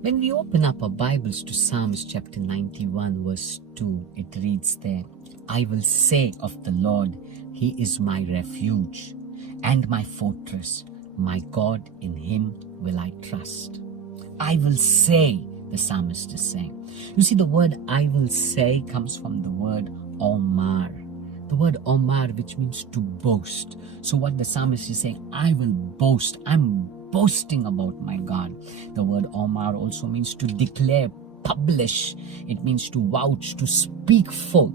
When we open up our Bibles to Psalms chapter 91 verse 2, it reads there, I will say of the Lord, He is my refuge and my fortress, my God, in Him will I trust. I will say, the psalmist is saying. You see, the word I will say comes from the word Omar. The word Omar, which means to boast. So what the psalmist is saying, I will boast. I'm boasting about my God. The word Omar also means to declare, publish. It means to vouch, to speak forth.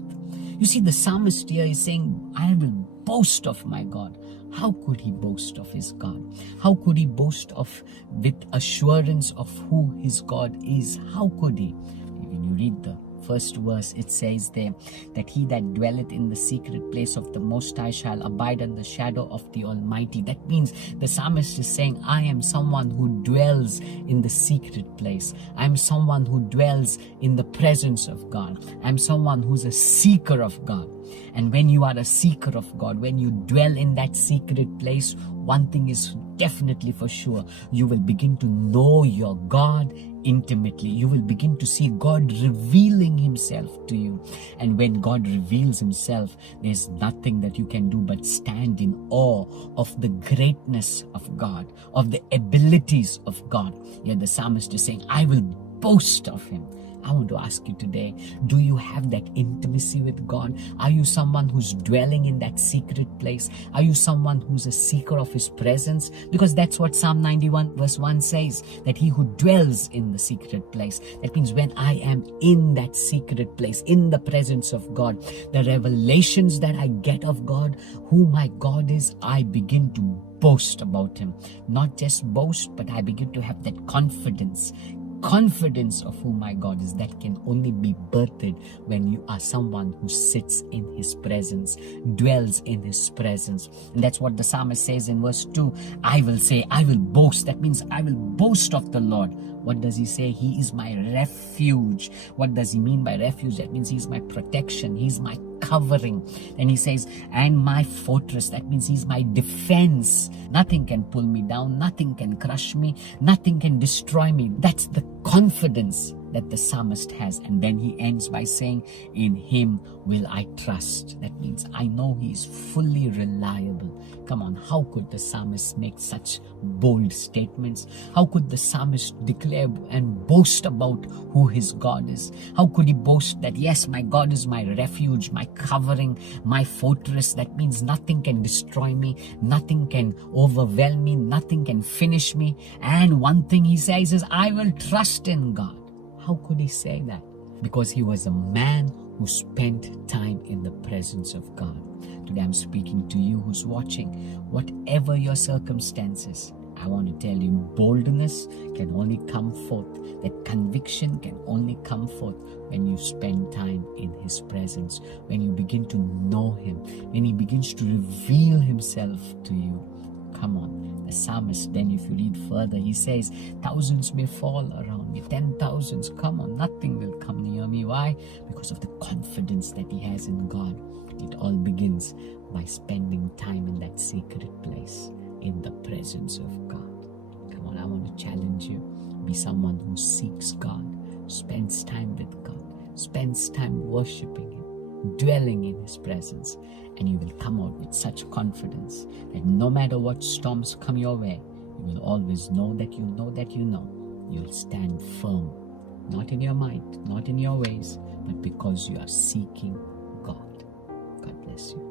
You see, the psalmist here is saying, I will boast of my God. How could he boast of his God? How could he boast of with assurance of who his God is? How could he? When you read the first verse, it says there that he that dwelleth in the secret place of the Most High shall abide under the shadow of the Almighty. That means the psalmist is saying, I am someone who dwells in the secret place. I am someone who dwells in the presence of God. I am someone who's a seeker of God. And when you are a seeker of God, when you dwell in that secret place, one thing is definitely for sure, you will begin to know your God intimately. You will begin to see God revealing Himself to you. And when God reveals Himself, there's nothing that you can do but stand in awe of the greatness of God, of the abilities of God. Yet the psalmist is saying, I will boast of Him. I want to ask you today, do you have that intimacy with God? Are you someone who's dwelling in that secret place? Are you someone who's a seeker of His presence? Because that's what Psalm 91 verse 1 says, that he who dwells in the secret place. That means when I am in that secret place, in the presence of God, the revelations that I get of God, who my God is, I begin to boast about Him. Not just boast, but I begin to have that confidence of who my God is, that can only be birthed when you are someone who sits in His presence, dwells in His presence. And that's what the psalmist says in verse 2, I will say, I will boast. That means I will boast of the Lord. What does he say? He is my refuge. What does he mean by refuge? That means He's my protection. He's my covering. And he says, and my fortress. That means He's my defense. Nothing can pull me down. Nothing can crush me. Nothing can destroy me. That's the confidence that the psalmist has. And then he ends by saying, in Him will I trust. That means I know He is fully reliable. Come on, how could the psalmist make such bold statements? How could the psalmist declare and boast about who his God is? How could he boast that, yes, my God is my refuge, my covering, my fortress? That means nothing can destroy me, nothing can overwhelm me, nothing can finish me. And one thing he says is, I will trust in God. How could he say that? Because he was a man who spent time in the presence of God. Today I'm speaking to you who's watching. Whatever your circumstances, I want to tell you, boldness can only come forth. That conviction can only come forth when you spend time in His presence. When you begin to know Him. When He begins to reveal Himself to you. Come on. The psalmist, then if you read further, he says, thousands may fall around me, 10,000s, come on, nothing will come near me. Why? Because of the confidence that he has in God. It all begins by spending time in that secret place, in the presence of God. Come on, I want to challenge you. Be someone who seeks God, spends time with God, spends time worshiping Him, dwelling in His presence. And you will come out with such confidence that no matter what storms come your way, you will always know that you know that you know. You'll stand firm, not in your mind, not in your ways, but because you are seeking God. God bless you.